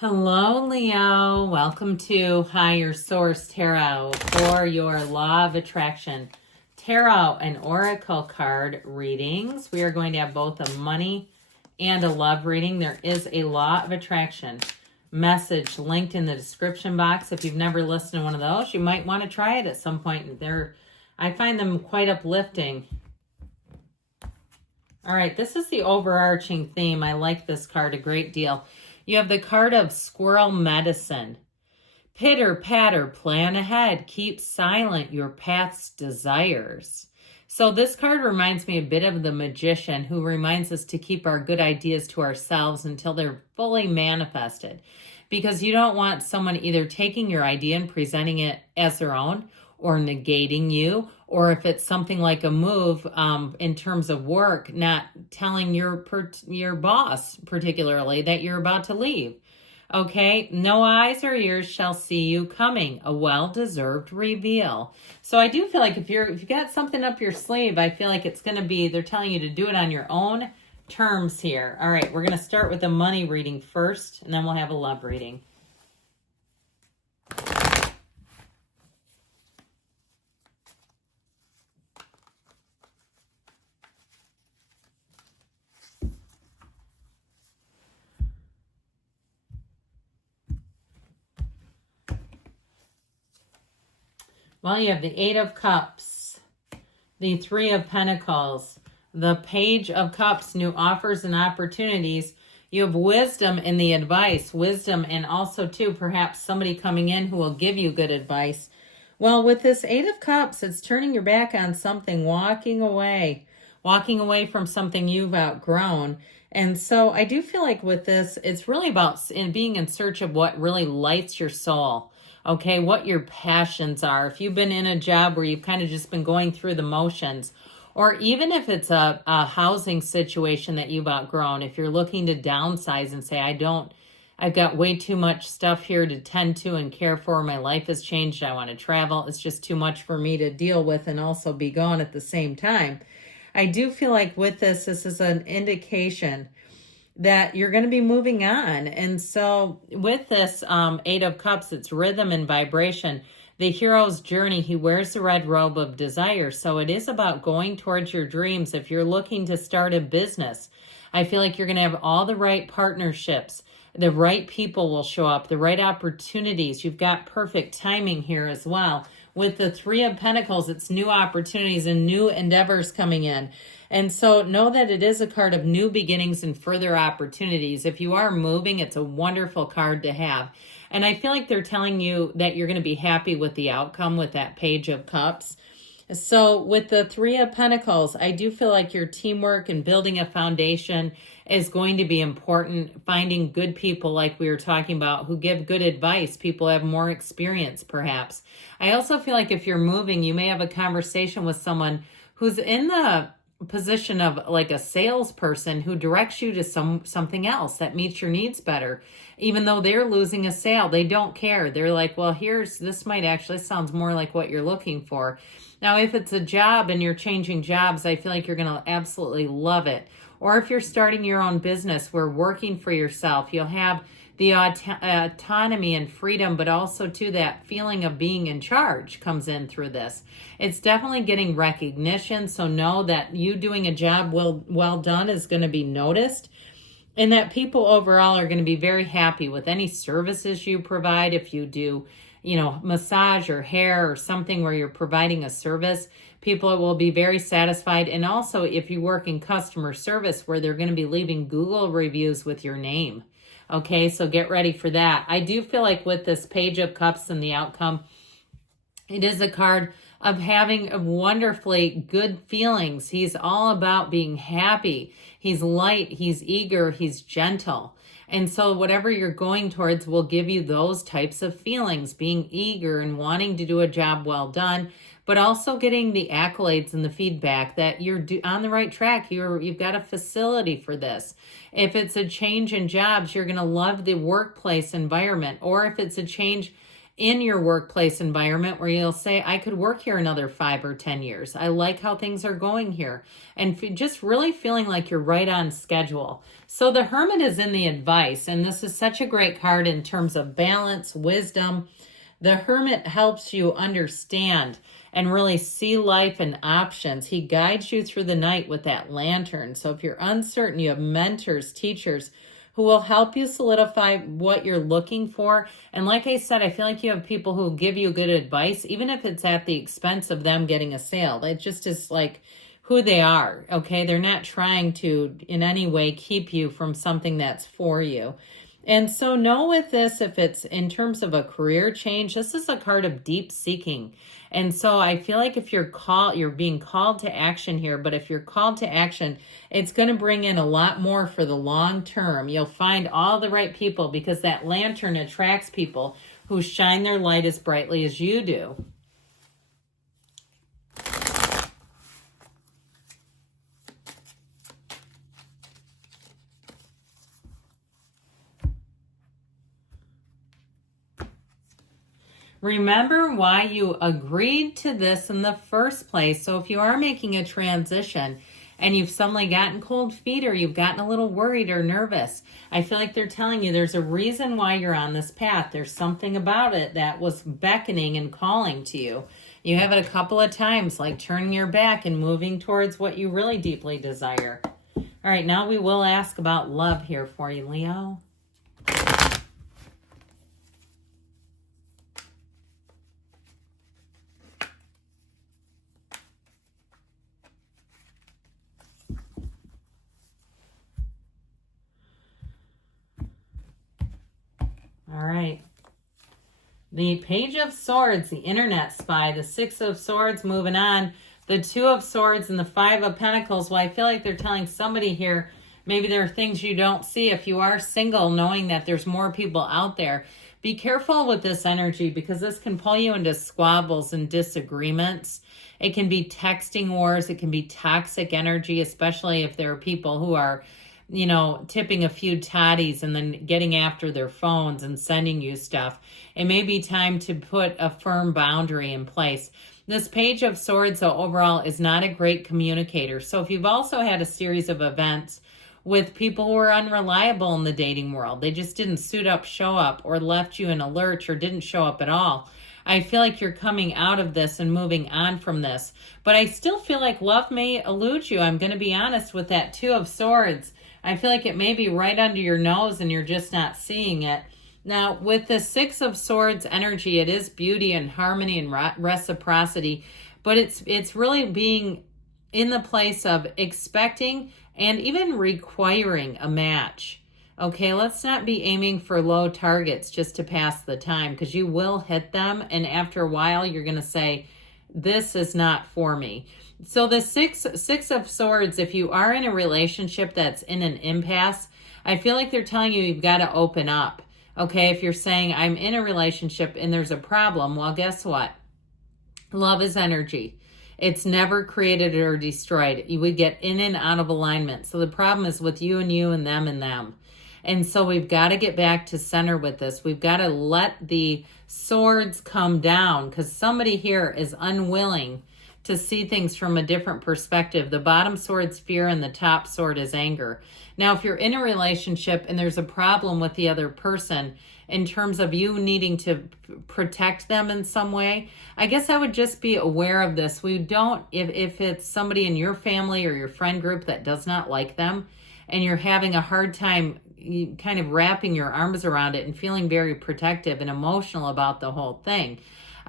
Hello, Leo. Welcome to Higher Source Tarot for your Law of Attraction Tarot and Oracle card readings. We are going to have both a money and a love reading. There is a Law of Attraction message linked in the description box. If you've never listened to one of those, you might want to try it at some point. I find them quite uplifting. All right, this is the overarching theme. I like this card a great deal. You have the card of Squirrel Medicine. Pitter patter, plan ahead. Keep silent your path's desires. So this card reminds me a bit of the Magician, who reminds us to keep our good ideas to ourselves until they're fully manifested. Because you don't want someone either taking your idea and presenting it as their own, or negating you, or if it's something like a move in terms of work, not telling your boss particularly that you're about to leave. Okay, no eyes or ears shall see you coming, a well-deserved reveal. So I do feel like if you got something up your sleeve, I feel like it's going to be, they're telling you to do it on your own terms here. All right, we're going to start with the money reading first, and then we'll have a love reading. Well, you have the Eight of Cups, the Three of Pentacles, the Page of Cups, new offers and opportunities. You have wisdom in the advice, wisdom, and also, too, perhaps somebody coming in who will give you good advice. Well, with this Eight of Cups, it's turning your back on something, walking away from something you've outgrown. And so I do feel like with this, it's really about being in search of what really lights your soul. Okay, what your passions are. If you've been in a job where you've kind of just been going through the motions, or even if it's a housing situation that you've outgrown, if you're looking to downsize and say, I've got way too much stuff here to tend to and care for. My life has changed. I want to travel. It's just too much for me to deal with and also be gone at the same time. I do feel like with this is an indication that you're going to be moving on. And so with this Eight of Cups, it's rhythm and vibration. The hero's journey, he wears the red robe of desire. So it is about going towards your dreams. If you're looking to start a business, I feel like you're going to have all the right partnerships. The right people will show up, the right opportunities. You've got perfect timing here as well. With the Three of Pentacles, it's new opportunities and new endeavors coming in. And so know that it is a card of new beginnings and further opportunities. If you are moving, it's a wonderful card to have. And I feel like they're telling you that you're going to be happy with the outcome with that Page of Cups. So with the Three of Pentacles, I do feel like your teamwork and building a foundation is going to be important. Finding good people, like we were talking about, who give good advice. People have more experience, perhaps. I also feel like if you're moving, you may have a conversation with someone who's in the position of like a salesperson who directs you to something else that meets your needs better. Even though they're losing a sale, they don't care. They're like, well, this might actually sounds more like what you're looking for. Now, if it's a job and you're changing jobs, I feel like you're going to absolutely love it. Or if you're starting your own business, we're working for yourself, you'll have the autonomy and freedom, but also too that feeling of being in charge comes in through this. It's definitely getting recognition. So know that you doing a job well done is going to be noticed, and that people overall are going to be very happy with any services you provide. If you do, massage or hair or something where you're providing a service, people will be very satisfied. And also if you work in customer service, where they're going to be leaving Google reviews with your name. Okay, so get ready for that. I do feel like with this Page of Cups and the outcome, it is a card of having wonderfully good feelings. He's all about being happy. He's light, he's eager, he's gentle. And so whatever you're going towards will give you those types of feelings, being eager and wanting to do a job well done, but also getting the accolades and the feedback that you're on the right track. You've got a facility for this. If it's a change in jobs, you're going to love the workplace environment. Or if it's a change in your workplace environment where you'll say, I could work here another 5 or 10 years. I like how things are going here. And just really feeling like you're right on schedule. So the Hermit is in the advice, and this is such a great card in terms of balance, wisdom. The Hermit helps you understand and really see life and options. He guides you through the night with that lantern. So if you're uncertain, you have mentors, teachers who will help you solidify what you're looking for. And like I said, I feel like you have people who give you good advice, even if it's at the expense of them getting a sale. It just is like who they are, okay? They're not trying to in any way keep you from something that's for you. And so know with this, if it's in terms of a career change, this is a card of deep seeking. And so I feel like if you're being called to action here, but if you're called to action, it's going to bring in a lot more for the long term. You'll find all the right people because that lantern attracts people who shine their light as brightly as you do. Remember why you agreed to this in the first place. So if you are making a transition and you've suddenly gotten cold feet or you've gotten a little worried or nervous, I feel like they're telling you there's a reason why you're on this path. There's something about it that was beckoning and calling to you. You have it a couple of times, like turning your back and moving towards what you really deeply desire. All right, now we will ask about love here for you, Leo. All right. The Page of Swords, the Internet Spy, the Six of Swords, moving on, the Two of Swords, and the Five of Pentacles. Well, I feel like they're telling somebody here, maybe there are things you don't see. If you are single, knowing that there's more people out there, be careful with this energy because this can pull you into squabbles and disagreements. It can be texting wars. It can be toxic energy, especially if there are people who are tipping a few toddies and then getting after their phones and sending you stuff. It may be time to put a firm boundary in place. This Page of Swords, though, overall is not a great communicator. So if you've also had a series of events with people who are unreliable in the dating world, they just didn't suit up, show up, or left you in a lurch or didn't show up at all, I feel like you're coming out of this and moving on from this. But I still feel like love may elude you. I'm going to be honest with that Two of Swords. I feel like it may be right under your nose and you're just not seeing it. Now, with the Six of Swords energy, it is beauty and harmony and reciprocity, but it's really being in the place of expecting and even requiring a match. Okay, let's not be aiming for low targets just to pass the time because you will hit them, and after a while, you're going to say, this is not for me. So the six of Swords, if you are in a relationship that's in an impasse, I feel like they're telling you you've got to open up. Okay, if you're saying I'm in a relationship and there's a problem, well, guess what? Love is energy. It's never created or destroyed. You would get in and out of alignment. So the problem is with you and them and them. And so we've got to get back to center with this. We've got to let the swords come down because somebody here is unwilling to see things from a different perspective. The bottom sword's fear and the top sword is anger. Now, if you're in a relationship and there's a problem with the other person in terms of you needing to protect them in some way, I guess I would just be aware of this. We don't, if it's somebody in your family or your friend group that does not like them and you're having a hard time kind of wrapping your arms around it and feeling very protective and emotional about the whole thing,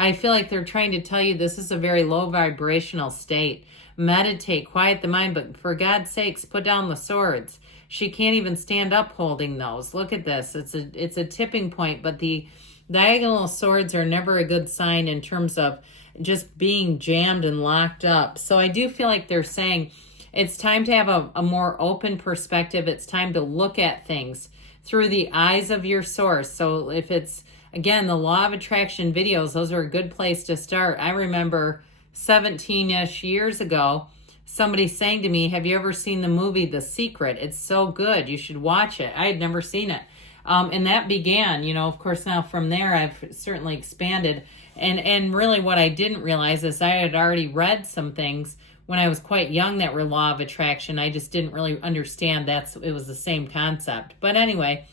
I feel like they're trying to tell you this is a very low vibrational state. Meditate, quiet the mind, but for God's sakes, put down the swords. She can't even stand up holding those. Look at this. It's a tipping point, but the diagonal swords are never a good sign in terms of just being jammed and locked up. So I do feel like they're saying it's time to have a more open perspective. It's time to look at things through the eyes of your source. So if it's, again, the law of attraction videos, those are a good place to start. I remember 17-ish years ago, somebody saying to me, have you ever seen the movie The Secret? It's so good. You should watch it. I had never seen it. And that began, of course, now from there, I've certainly expanded. And really what I didn't realize is I had already read some things when I was quite young that were law of attraction. I just didn't really understand it was the same concept. But anyway,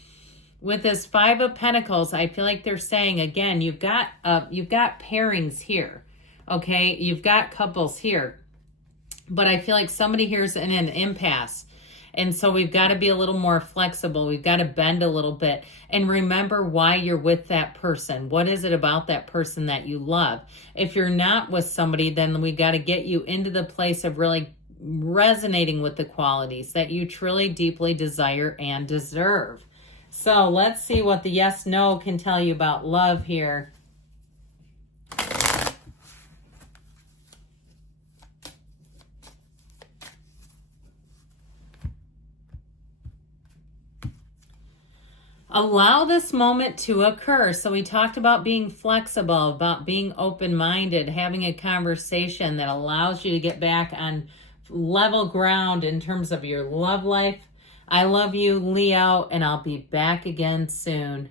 with this Five of Pentacles, I feel like they're saying, again, you've got pairings here, okay? You've got couples here. But I feel like somebody here's in an impasse. And so we've got to be a little more flexible. We've got to bend a little bit and remember why you're with that person. What is it about that person that you love? If you're not with somebody, then we got to get you into the place of really resonating with the qualities that you truly deeply desire and deserve. So let's see what the yes, no can tell you about love here. Allow this moment to occur. So we talked about being flexible, about being open-minded, having a conversation that allows you to get back on level ground in terms of your love life. I love you, Leo, and I'll be back again soon.